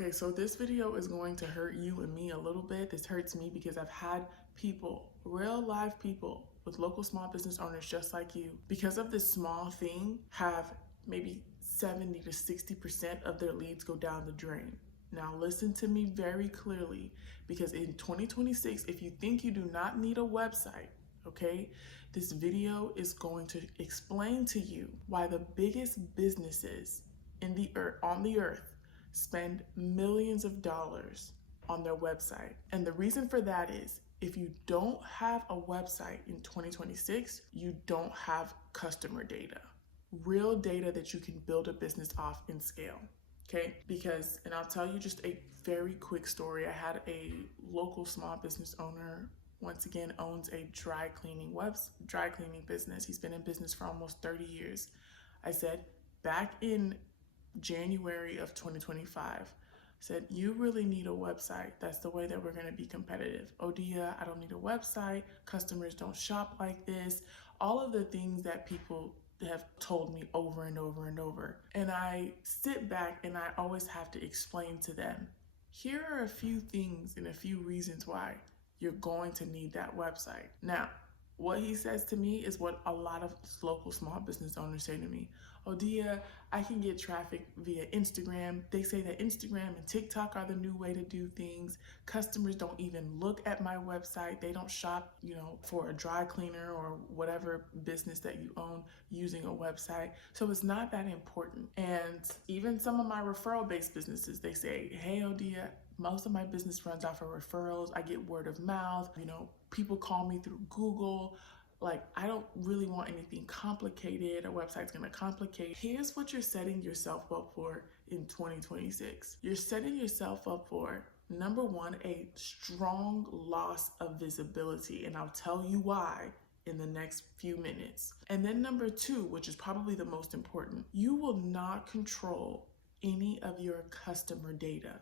Okay, so this video is going to hurt you and me a little bit. This hurts me because I've had people, real live people with local small business owners just like you, because of this small thing, have maybe 70 to 60% of their leads go down the drain. Now listen to me very clearly, because in 2026, if you think you do not need a website, okay, this video is going to explain to you why the biggest businesses on the earth spend millions of dollars on their website. And the reason for that is, if you don't have a website in 2026, you don't have customer data, real data that you can build a business off and scale. Okay, because, and I'll tell you just a very quick story. I had a local small business owner, once again owns a dry cleaning business. He's been in business for almost 30 years. I said, back in January of 2025, said, you really need a website. That's the way that we're going to be competitive. Odia, I don't need a website. Customers don't shop like this. All of the things that people have told me over and over and over. And I sit back and I always have to explain to them, here are a few things and a few reasons why you're going to need that website. Now, what he says to me is what a lot of local small business owners say to me. Odia, I can get traffic via Instagram. They say that Instagram and TikTok are the new way to do things. Customers don't even look at my website. They don't shop, for a dry cleaner or whatever business that you own using a website. So it's not that important. And even some of my referral-based businesses, they say, hey, Odia, most of my business runs off of referrals. I get word of mouth. People call me through Google. Like, I don't really want anything complicated. A website's gonna complicate. Here's what you're setting yourself up for in 2026. You're setting yourself up for, number one, a strong loss of visibility. And I'll tell you why in the next few minutes. And then number two, which is probably the most important, you will not control any of your customer data.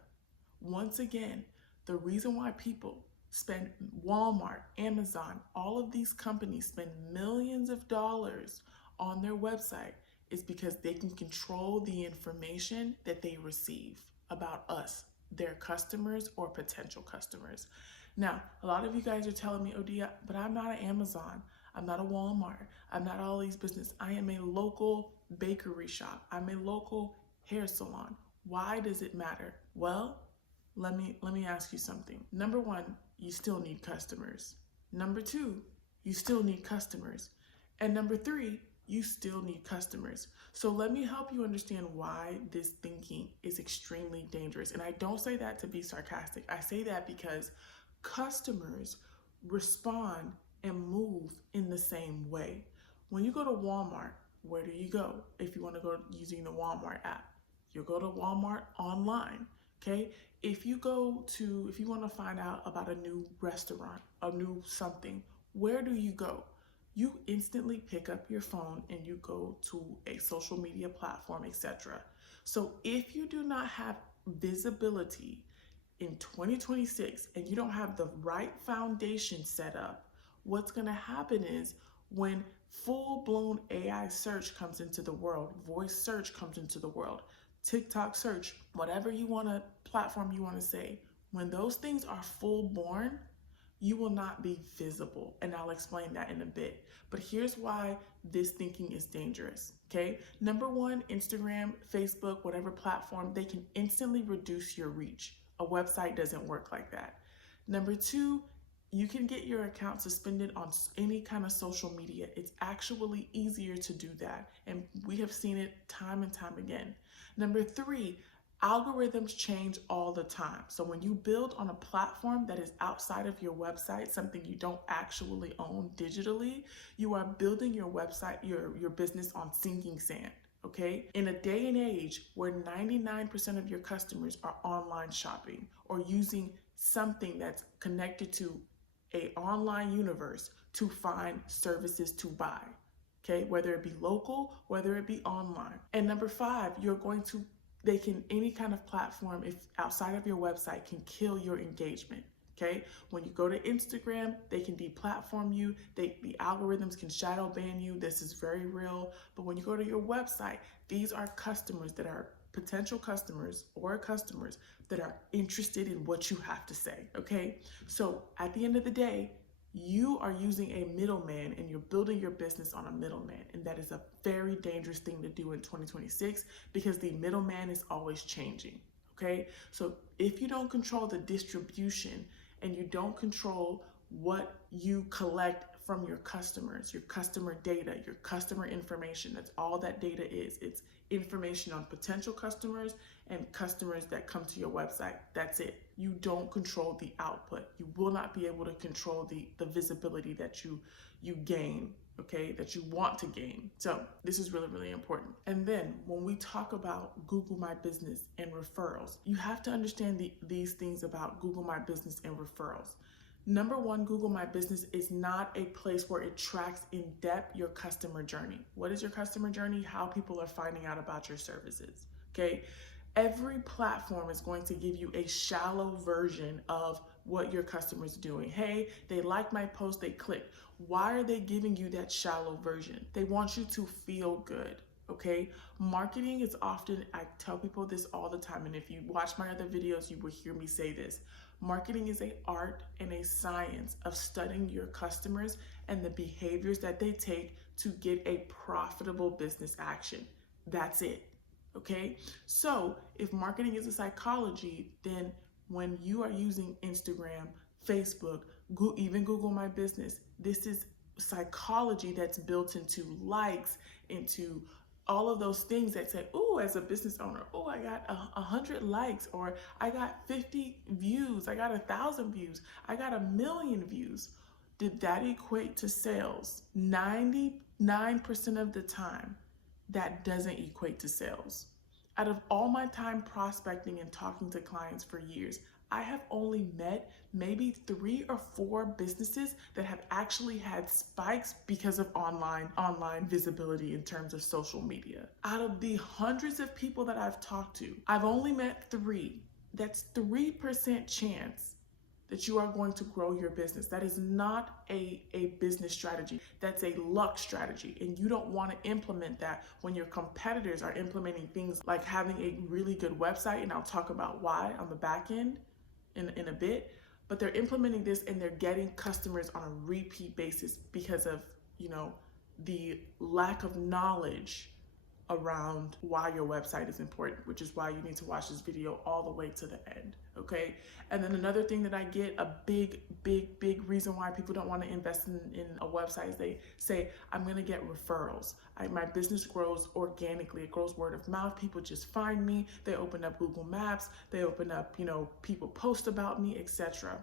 Once again, the reason why people spend, Walmart, Amazon, all of these companies spend millions of dollars on their website is because they can control the information that they receive about us, their customers or potential customers. Now, a lot of you guys are telling me, Odia, but I'm not an Amazon. I'm not a Walmart. I'm not all these business. I am a local bakery shop. I'm a local hair salon. Why does it matter? Well, let me ask you something. Number one, you still need customers. Number two, you still need customers. And number three, you still need customers. So let me help you understand why this thinking is extremely dangerous. And I don't say that to be sarcastic. I say that because customers respond and move in the same way. When you go to Walmart, where do you go? If you want to go using the Walmart app, you'll go to Walmart online. Okay, if you want to find out about a new restaurant, a new something, where do you go? You instantly pick up your phone and you go to a social media platform, etc. So if you do not have visibility in 2026 and you don't have the right foundation set up, what's going to happen is, when full-blown AI search comes into the world, voice search comes into the world, TikTok search, whatever platform you want to say, when those things are full born, you will not be visible. And I'll explain that in a bit. But here's why this thinking is dangerous, okay? Number one, Instagram, Facebook, whatever platform, they can instantly reduce your reach. A website doesn't work like that. Number two, you can get your account suspended on any kind of social media. It's actually easier to do that. And we have seen it time and time again. Number three, algorithms change all the time. So when you build on a platform that is outside of your website, something you don't actually own digitally, you are building your website, your business on sinking sand. Okay? In a day and age where 99% of your customers are online shopping or using something that's connected to an online universe to find services to buy, okay? Whether it be local, whether it be online. And number five, any kind of platform, if outside of your website, can kill your engagement, okay? When you go to Instagram, they can deplatform you. The algorithms can shadow ban you. This is very real. But when you go to your website, these are customers that are potential customers or customers that are interested in what you have to say, okay? So at the end of the day, you are using a middleman and you're building your business on a middleman. And that is a very dangerous thing to do in 2026 because the middleman is always changing, okay? So if you don't control the distribution and you don't control what you collect from your customers, your customer data, your customer information, that's all that data is. It's information on potential customers and customers that come to your website. That's it. You don't control the output. You will not be able to control the visibility that you gain, okay, that you want to gain. So this is really, really important. And then when we talk about Google My Business and referrals, you have to understand these things about Google My Business and referrals. Number one, Google My Business is not a place where it tracks in depth your customer journey. What is your customer journey? How people are finding out about your services, okay? Every platform is going to give you a shallow version of what your customers are doing. Hey, they liked my post, they clicked. Why are they giving you that shallow version? They want you to feel good. Okay, marketing is often, I tell people this all the time, and if you watch my other videos, you will hear me say this. Marketing is an art and a science of studying your customers and the behaviors that they take to get a profitable business action. That's it. Okay, so if marketing is a psychology, then when you are using Instagram, Facebook, even Google My Business, this is psychology that's built into likes, into all of those things that say, oh, as a business owner, oh, I got 100 likes, or I got 50 views, I got 1,000 views, I got 1,000,000 views. Did that equate to sales? 99% of the time, that doesn't equate to sales. Out of all my time prospecting and talking to clients for years, I have only met maybe 3 or 4 businesses that have actually had spikes because of online visibility in terms of social media. Out of the hundreds of people that I've talked to, I've only met 3. That's 3% chance that you are going to grow your business. That is not a business strategy. That's a luck strategy. And you don't want to implement that when your competitors are implementing things like having a really good website. And I'll talk about why on the back end in a bit. But they're implementing this and they're getting customers on a repeat basis because of, the lack of knowledge around why your website is important, which is why you need to watch this video all the way to the end, okay? And then another thing that I get, a big reason why people don't want to invest in a website is they say, I'm gonna get referrals. My business grows organically, it grows word of mouth, people just find me, they open up Google Maps, they open up, people post about me, etc.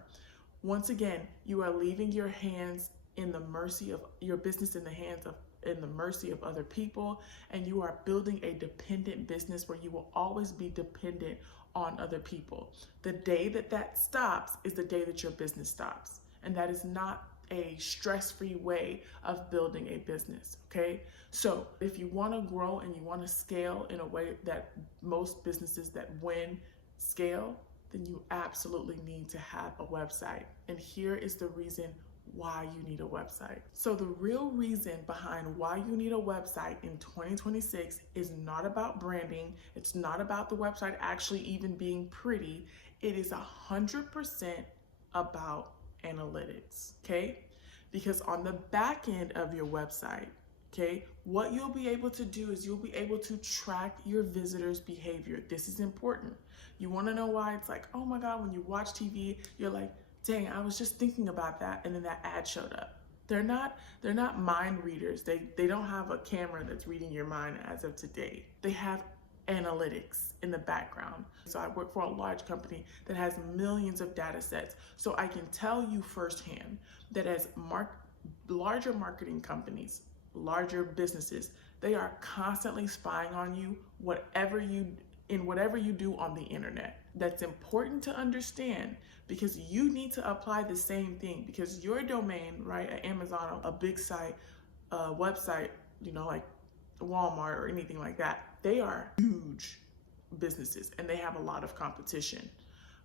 Once again, you are leaving your hands in the mercy of your business in the mercy of other people, and you are building a dependent business where you will always be dependent on other people. The day that stops is the day that your business stops, and that is not a stress-free way of building a business, okay? So if you want to grow and you want to scale in a way that most businesses that win scale, then you absolutely need to have a website. And here is the reason why you need a website. So the real reason behind why you need a website in 2026 is not about branding. It's not about the website actually even being pretty. It is 100% about analytics, okay? Because on the back end of your website, okay, what you'll be able to do is you'll be able to track your visitors' behavior. This is important. You want to know why? It's like, oh my God, when you watch TV, you're like, dang, I was just thinking about that, and then that ad showed up. They're not mind readers. They don't have a camera that's reading your mind as of today. They have analytics in the background. So I work for a large company that has millions of data sets. So I can tell you firsthand that as larger marketing companies, larger businesses, they are constantly spying on you, whatever you do on the internet. That's important to understand because you need to apply the same thing because your domain, right, at Amazon, a big site, a website, like Walmart or anything like that, they are huge businesses and they have a lot of competition.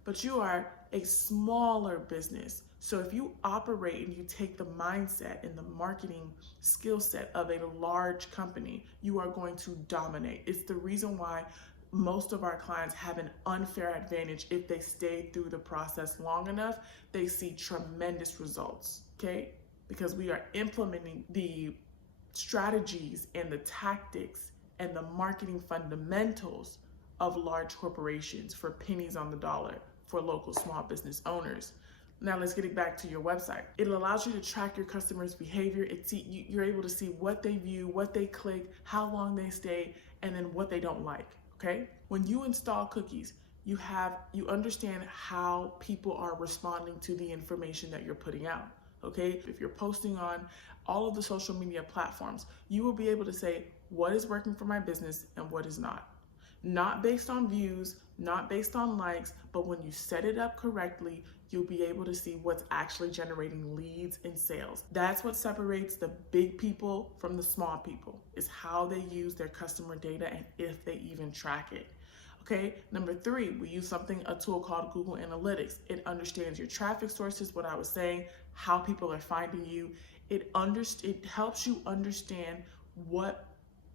But you are a smaller business. So if you operate and you take the mindset and the marketing skill set of a large company, you are going to dominate. It's the reason why most of our clients have an unfair advantage if they stay through the process long enough. They see tremendous results, okay? Because we are implementing the strategies and the tactics and the marketing fundamentals of large corporations for pennies on the dollar for local small business owners. Now let's get it back to your website. It allows you to track your customers' behavior. You're able to see what they view, what they click, how long they stay, and then what they don't like, okay? When you install cookies, you understand how people are responding to the information that you're putting out, okay? If you're posting on all of the social media platforms, you will be able to say what is working for my business and what is not. Not based on views, not based on likes, but when you set it up correctly, you'll be able to see what's actually generating leads and sales. That's what separates the big people from the small people, is how they use their customer data and if they even track it. Okay, number 3, we use a tool called Google Analytics. It understands your traffic sources, what I was saying, how people are finding you. It helps you understand what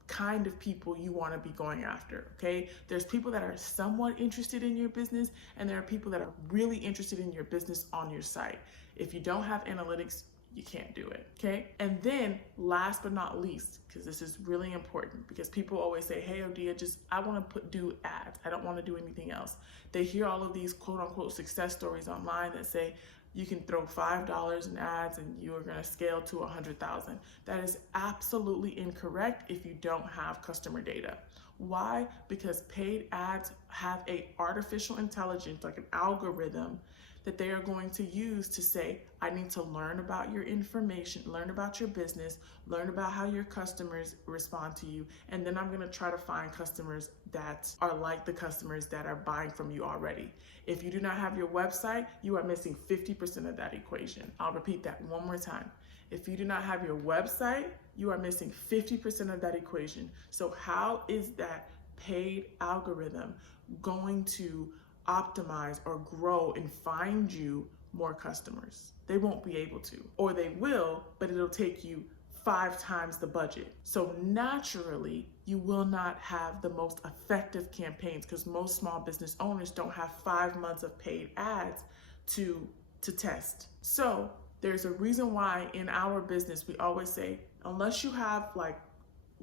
kind of people you want to be going after, okay? There's people that are somewhat interested in your business, and there are people that are really interested in your business on your site. If you don't have analytics, you can't do it, okay? And then last but not least, because this is really important, because people always say, hey, Odia, I want to do ads. I don't want to do anything else. They hear all of these quote unquote success stories online that say, you can throw $5 in ads and you are going to scale to 100,000. That is absolutely incorrect if you don't have customer data. Why? Because paid ads have a artificial intelligence, like an algorithm, that they are going to use to say, I need to learn about your information, learn about your business, learn about how your customers respond to you, and then I'm gonna try to find customers that are like the customers that are buying from you already. If you do not have your website, you are missing 50% of that equation. I'll repeat that one more time. If you do not have your website, you are missing 50% of that equation. So how is that paid algorithm going to optimize or grow and find you more customers? They won't be able to, or they will, but it'll take you 5 times the budget. So naturally, you will not have the most effective campaigns because most small business owners don't have 5 months of paid ads to test. So there's a reason why in our business, we always say, unless you have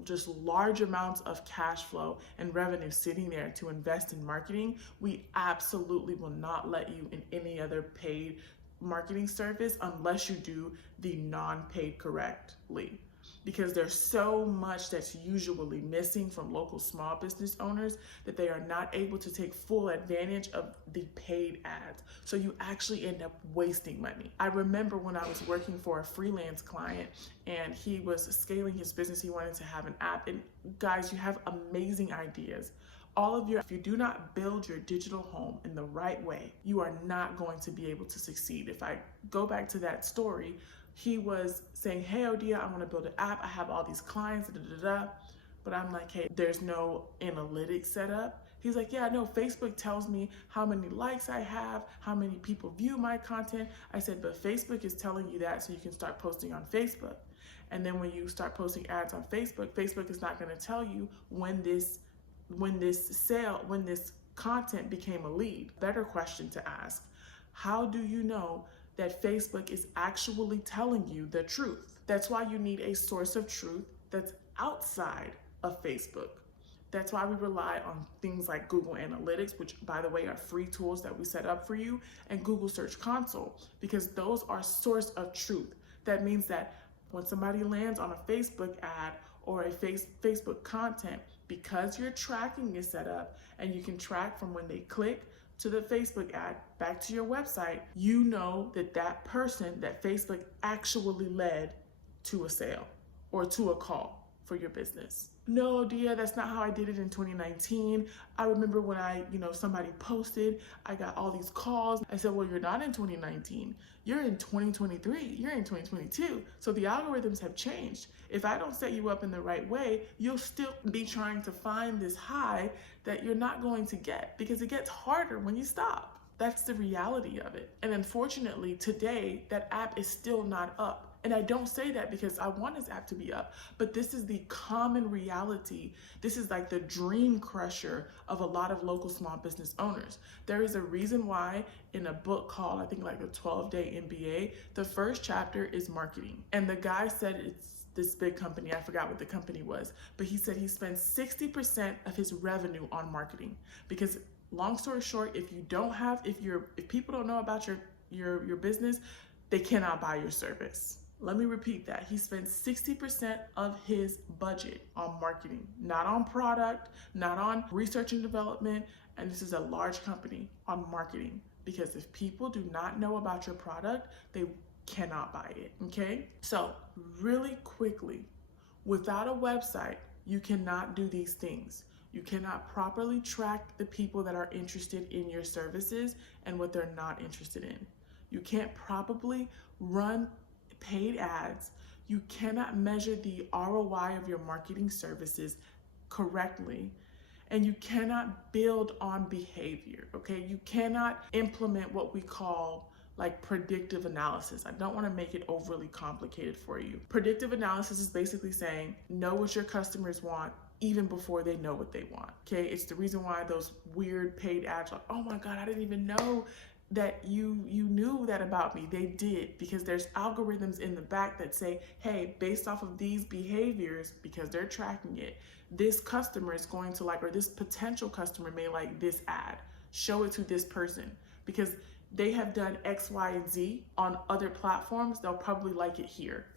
just large amounts of cash flow and revenue sitting there to invest in marketing, we absolutely will not let you in any other paid marketing service unless you do the non-paid correctly. Because there's so much that's usually missing from local small business owners that they are not able to take full advantage of the paid ads. So you actually end up wasting money. I remember when I was working for a freelance client and he was scaling his business, he wanted to have an app. And guys, you have amazing ideas. If you do not build your digital home in the right way, you are not going to be able to succeed. If I go back to that story, he was saying, hey, Odia, I want to build an app. I have all these clients, But I'm like, hey, there's no analytics set up. He's like, yeah, no, Facebook tells me how many likes I have, how many people view my content. I said, but Facebook is telling you that so you can start posting on Facebook. And then when you start posting ads on Facebook, Facebook is not going to tell you when this content became a lead. Better question to ask. How do you know that Facebook is actually telling you the truth? That's why you need a source of truth that's outside of Facebook. That's why we rely on things like Google Analytics, which by the way are free tools that we set up for you, and Google Search Console, because those are source of truth. That means that when somebody lands on a Facebook ad or a Facebook content, because your tracking is set up and you can track from when they click to the Facebook ad back to your website, you know that person, that Facebook actually led to a sale or to a call for your business. No, Dia, that's not how I did it in 2019. I remember when somebody posted, I got all these calls. I said, well, you're not in 2019. You're in 2023. You're in 2022. So the algorithms have changed. If I don't set you up in the right way, you'll still be trying to find this high that you're not going to get because it gets harder when you stop. That's the reality of it. And unfortunately, today, that app is still not up. And I don't say that because I want his app to be up, but this is the common reality. This is like the dream crusher of a lot of local small business owners. There is a reason why in a book called, I think like the 12-Day MBA, the first chapter is marketing. And the guy said it's this big company, I forgot what the company was, but he said he spends 60% of his revenue on marketing. Because long story short, if people don't know about your business, they cannot buy your service. Let me repeat that. He spends 60% of his budget on marketing, not on product, not on research and development, and this is a large company, on marketing. Because if people do not know about your product, they cannot buy it, okay? So really quickly, without a website, you cannot do these things. You cannot properly track the people that are interested in your services and what they're not interested in. You can't properly run paid ads. You cannot measure the ROI of your marketing services correctly. And you cannot build on behavior, okay? You cannot implement what we call like predictive analysis. I don't want to make it overly complicated for you. Predictive analysis is basically saying, know what your customers want even before they know what they want, okay? It's the reason why those weird paid ads are, oh my God, I didn't even know that you knew that about me. They did, because there's algorithms in the back that say, hey, based off of these behaviors, because they're tracking it, this customer is going to like, or this potential customer may like this ad. Show it to this person because they have done X, Y, and Z on other platforms. They'll probably like it here.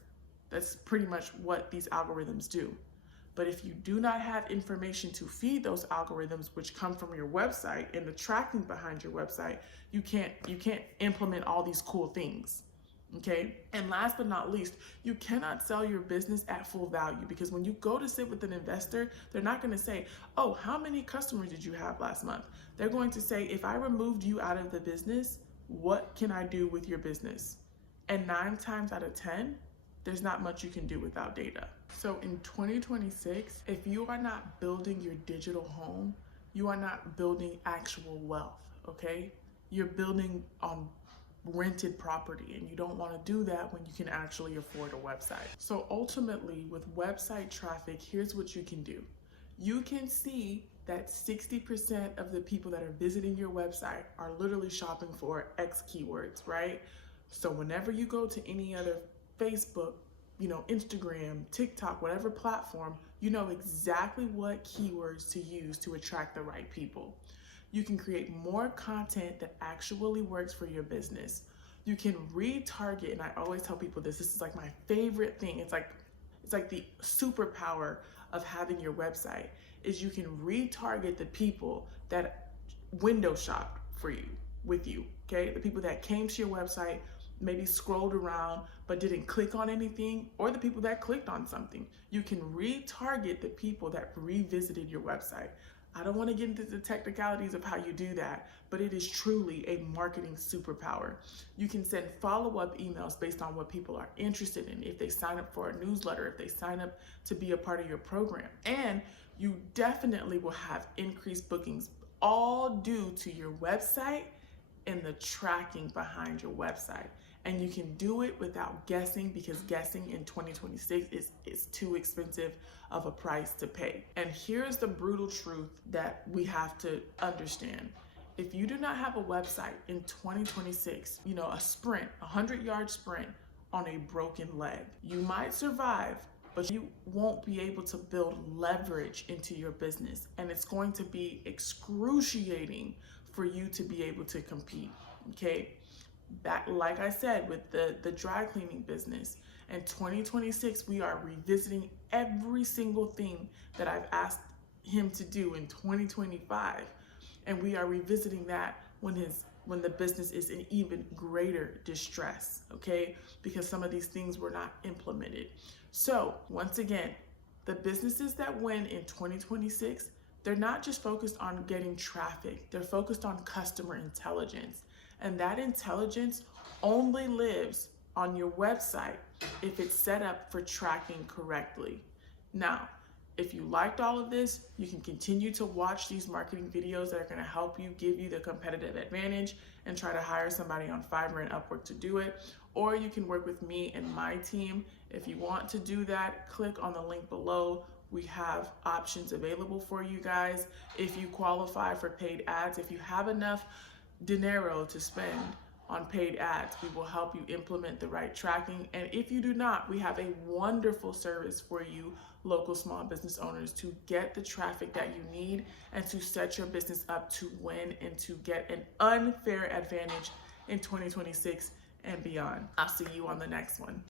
That's pretty much what these algorithms do. But if you do not have information to feed those algorithms, which come from your website and the tracking behind your website, you can't implement all these cool things, okay? And last but not least, you cannot sell your business at full value, because when you go to sit with an investor, they're not gonna say, oh, how many customers did you have last month? They're going to say, if I removed you out of the business, what can I do with your business? And 9 times out of 10, there's not much you can do without data. So in 2026, if you are not building your digital home, you are not building actual wealth, okay? You're building on rented property, and you don't want to do that when you can actually afford a website. So ultimately, with website traffic, here's what you can do. You can see that 60% of the people that are visiting your website are literally shopping for X keywords, right? So whenever you go to any other Facebook, Instagram, TikTok, whatever platform, you know exactly what keywords to use to attract the right people. You can create more content that actually works for your business. You can retarget, and I always tell people this is like my favorite thing. It's like the superpower of having your website is you can retarget the people that window shopped with you, okay? The people that came to your website, maybe scrolled around but didn't click on anything, or the people that clicked on something. You can retarget the people that revisited your website. I don't want to get into the technicalities of how you do that, but it is truly a marketing superpower. You can send follow-up emails based on what people are interested in, if they sign up for a newsletter, if they sign up to be a part of your program. And you definitely will have increased bookings, all due to your website and the tracking behind your website. And you can do it without guessing, because guessing in 2026 is too expensive of a price to pay. And here's the brutal truth that we have to understand. If you do not have a website in 2026, a 100-yard sprint on a broken leg, you might survive, but you won't be able to build leverage into your business. And it's going to be excruciating for you to be able to compete, okay? That, like I said, with the dry cleaning business, in 2026, we are revisiting every single thing that I've asked him to do in 2025. And we are revisiting that when the business is in even greater distress, okay? Because some of these things were not implemented. So once again, the businesses that win in 2026, they're not just focused on getting traffic, they're focused on customer intelligence. And that intelligence only lives on your website if it's set up for tracking correctly. Now, if you liked all of this, you can continue to watch these marketing videos that are going to help you, give you the competitive advantage, and try to hire somebody on Fiverr and Upwork to do it. Or you can work with me and my team. If you want to do that, click on the link below. We have options available for you guys. If you qualify for paid ads, if you have enough dinero to spend on paid ads, we will help you implement the right tracking. And if you do not, we have a wonderful service for you local small business owners to get the traffic that you need and to set your business up to win and to get an unfair advantage in 2026 and beyond. I'll see you on the next one.